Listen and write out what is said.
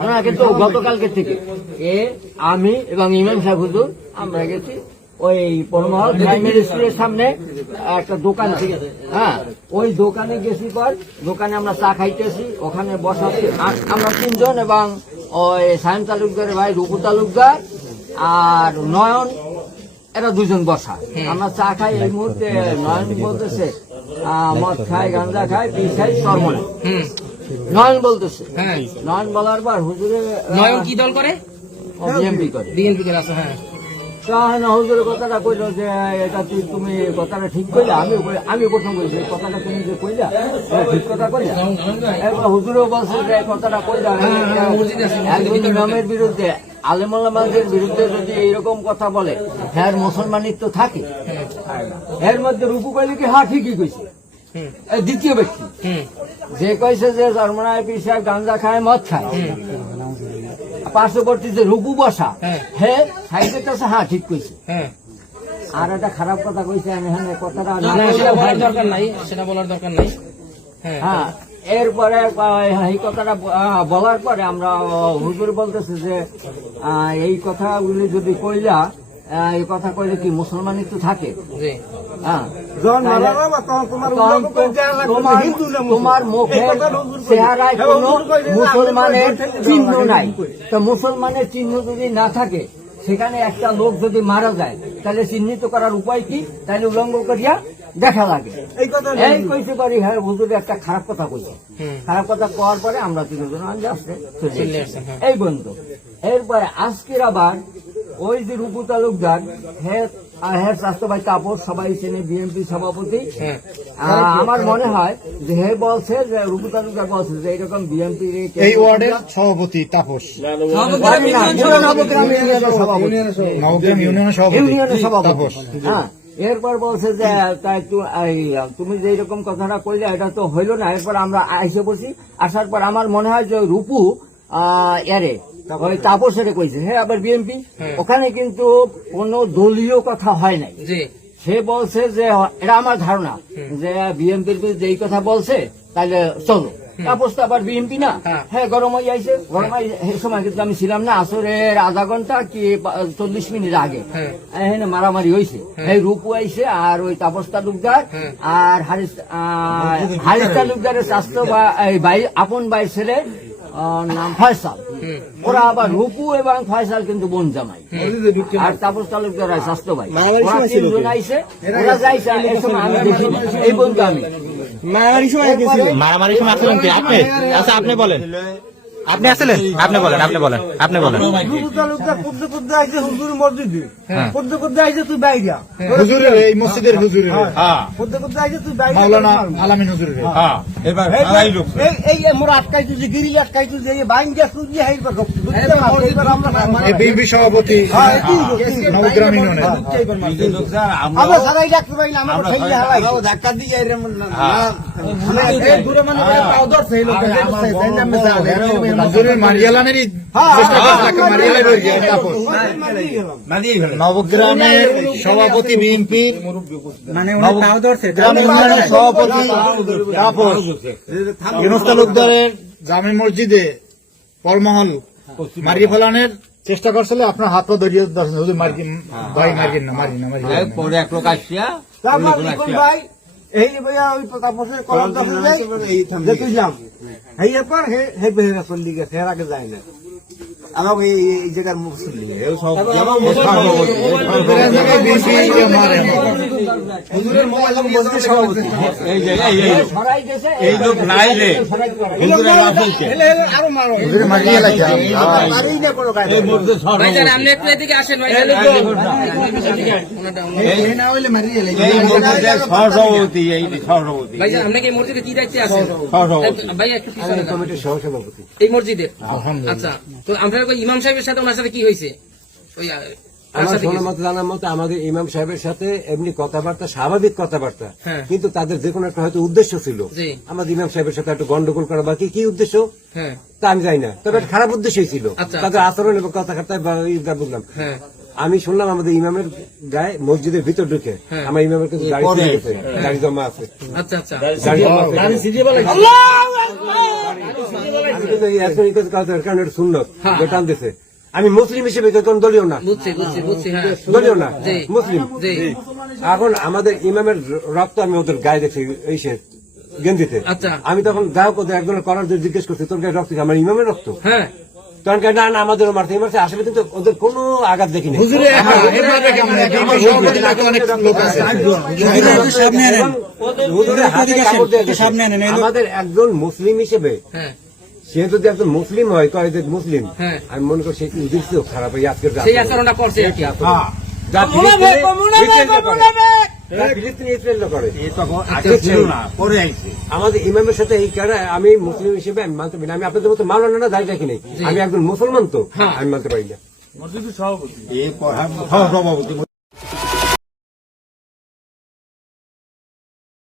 আমরা কিন্তু গতকালকে থেকে আমি এবং ইমাম সাহেব হুজুর আমরা গেছি ওই পরমহল প্রাইমারি স্কুলের সামনে একটা দোকান থেকে, হ্যাঁ ওই দোকানে গেছি। পর দোকানে আমরা চা খাইতেছি, ওখানে বসাচ্ছি আমরা তিনজন এবং ওই সায়ন তালুকদারের ভাই রূপু তালুকদার আর নয়ন, এরা দুজন বসা। আমরা চা খাই, এই মুহূর্তে নয়ন বলতেছে মদ খায়, গাঁজা খায়, বিষ খায়, সরমনে নয়ন বলতেছে। নয়ন বলার পর হুজুরে নয়ন কি দল করে? বিএনপি করে। বিএনপি করে আছে। হ্যাঁ, হুজুরের কথাটা কইল যে এটা তুমি কথাটা ঠিক কইলা। আমি প্রথম বলছি কথাটা তুমি যে কইলা ঠিক কথা কইলা। এরপর হুজুরও বলছে যে কথাটা কইলা একজন ইমামের বিরুদ্ধে, আলেমুলামাদের বিরুদ্ধে যদি এইরকম কথা বলে, হ্যাঁ মুসলমানিত্ব থাকে। এর মধ্যে রূপু কইলে কি হ্যাঁ ঠিকই কইছে। দ্বিতীয় ব্যক্তি যে কইছে যে জন্মনায় পীর সাহেব গাঁজা খায়, মদ খায়, পার্শ্ববর্তী যে রূপু বসা, হ্যাঁ সাইডের কাছে হ্যাঁ ঠিক কইছে। আর একটা খারাপ কথা কইছে, আমি হ্যাঁ কথাটা বলার দরকার নাই, সেটা বলার দরকার নাই। হ্যাঁ, এরপরে এই কথাটা বলার পরে আমরা হুজুর বলতেছে যে এই কথাগুলি যদি কইলা, এই কথা কইলে কি মুসলমানিত্ব থাকে? হ্যাঁ, তোমার মুখের চেহারায় কোন মুসলমানের চিহ্ন নাই। তো মুসলমানের চিহ্ন যদি না থাকে, সেখানে একটা লোক যদি মারা যায়, তাহলে চিহ্নিত করার উপায় কি? তাহলে উলঙ্গ করিয়া দেখা লাগে। এই কইতে পারি হ্যাঁ হুজুরে একটা খারাপ কথা কইছে। খারাপ কথা কওয়ার পরে আমরা তিনজন আসতে চলে আসছি এই বন্ধু। এরপরে আজকের আবার ওই যে রূপু তালুকদার, হ্যাঁ স্বাস্থ্য ভাই তাপস, সবাই চেনে, বিএনপি সভাপতি। আমার মনে হয় যে হে বলছে যে রূপু তালুকদার বলছে যে এইরকম বিএনপি এই ওয়ার্ডের সভাপতি তাপস, ইউনিয়নের সভাপতি তাপস। হ্যাঁ, এরপর বলছে যে তাই তুমি যে এরকম কথাটা কইলে এটা তো হইল না। এরপর আমরা এসে বসি, আসার পর আমার মনে হয় যে রূপু এরে ওই তাপসের কইছে হ্যাঁ আবার বিএনপি, ওখানে কিন্তু কোন দলীয় কথা হয় নাই। সে বলছে যে এটা আমার ধারণা যে বিএনপির বিরুদ্ধে এই কথা বলছে, তাহলে চলো। তাপস তো আবার বিএনপি না। হ্যাঁ, গরম হয়ে আইছে। গরম এই সময় কিন্তু আমি ছিলাম না, আসরের আধা ঘন্টা কি 40 মিনিট আগে এখানে মারামারি হয়েছে। এই রূপু আইছে আর ওই তাপস তালুকদার আর হারিস তালুকদারের স্বাস্থ্য বা ভাই, আপন ভাই ছেলে নাম ফয়সাল। ওরা আবার রূপু এবং ফয়সাল কিন্তু বোন জামাই, আর তাপস তালুকদার স্বাস্থ্য ভাই। ওরা তিনজন আইছে, ওরা যাইছে। এই সময় আমি দেখি এই বন্ধু আমি মারামারির সময় আসলেন কি আপনি? আচ্ছা আপনি বলেন, আপনি আসলেন, আপনি বলেন। হুজুর মসজিদে আইছে, তুই বাইরা হুজুরের এই মসজিদের হুজুরের আইছে, তুই বাইরা মাওলানা আলামিন হুজুরের। এই মোরা আটকাইছো যে গিরি আটকাইছো যে বাইন গ্যাস তুই হাইবার বিএনপি সভাপতি নবগ্রাম ইউনিয়নের। আমরা সারাই ডাকতে পারি না, আমরা ঠেলে হালাই ধাক্কা দিয়ে দূরে মানে পাও ধরছে এই লোক মারিয়ালানেরই নবগ্রামের সভাপতি বিএনপি, সভাপতি তাপস ইউনুস তালুকদারের জামে মসজিদে পরমহল মারিয়ে ফেলানোর চেষ্টা করছিল। আপনার হাত পা ধরিয়ে ভাই মারিয়েন না, পরে এক লোক আসিয়া ভাই এই ওই তাপসের কলম যে তুইলাম এই এরপর হে বেহেরা চল্লি গেছে, এর আগে যায় না। আমার এই জায়গার মুসলিম এই লোক নাই রে, সহসভাপতি। আপনাকে এই মসজিদে কি দায়িত্বে আছেন ভাই? একটু কমিটির সহসভাপতি এই মসজিদে। আচ্ছা, তো আপনার ইমাম সাহেবের সাথে ওনার সাথে কি হয়েছে? আমার শোনা মতো জানার মতো আমাদের ইমাম সাহেবের সাথে এমনি কথাবার্তা, স্বাভাবিক কথাবার্তা, কিন্তু তাদের যে কোনো একটা হয়তো উদ্দেশ্য ছিল আমাদের ইমাম সাহেবের সাথে একটু গন্ডগোল করা, বাকি কি উদ্দেশ্য তা আমি জানি না, তবে একটা খারাপ উদ্দেশ্যই ছিল তাদের আচরণ এবং কথাবার্তায় বুঝলাম। আমি শুনলাম আমাদের ইমামের গায়ে মসজিদের ভিতর ঢুকে আমার ইমামের কাছে গাড়ি চলে গেছে, গাড়ি জমা আছে, গাড়ি জমা আছে। জন্য এই একজন এই কাজ করার কারণে এটা সুন্নত টান দিছে। আমি মুসলিম হিসেবে কোন দলীয় না, দলীয় না, মুসলিম। এখন আমাদের ইমামের রক্ত আমি ওদের গায়ে দেখছি এই সে গেঞ্জিতে। আমি তখন যাও কোথাও একজনের করার জন্য জিজ্ঞেস করছি তোর গায়ে রক্ত কি? আমার ইমামের রক্ত। তখন না না আমাদেরও মারতে মারছে, আসলে কিন্তু ওদের কোনো আঘাত দেখিনি। আমাদের একজন মুসলিম হিসেবে সে যদি একজন মুসলিম হয়, কয় যে মুসলিম, আমি মনে করি সেই উদ্দেশ্য খারাপ হয় আজকের আমাদের ইমামের সাথে এই কারণে আমি মুসলিম হিসেবে আমি মানতে পারি না। আমি আপনাদের মতো মানলাম না, দায়ী রাখি নাই। আমি একজন মুসলমান, তো আমি মানতে পারি না। সভাপতি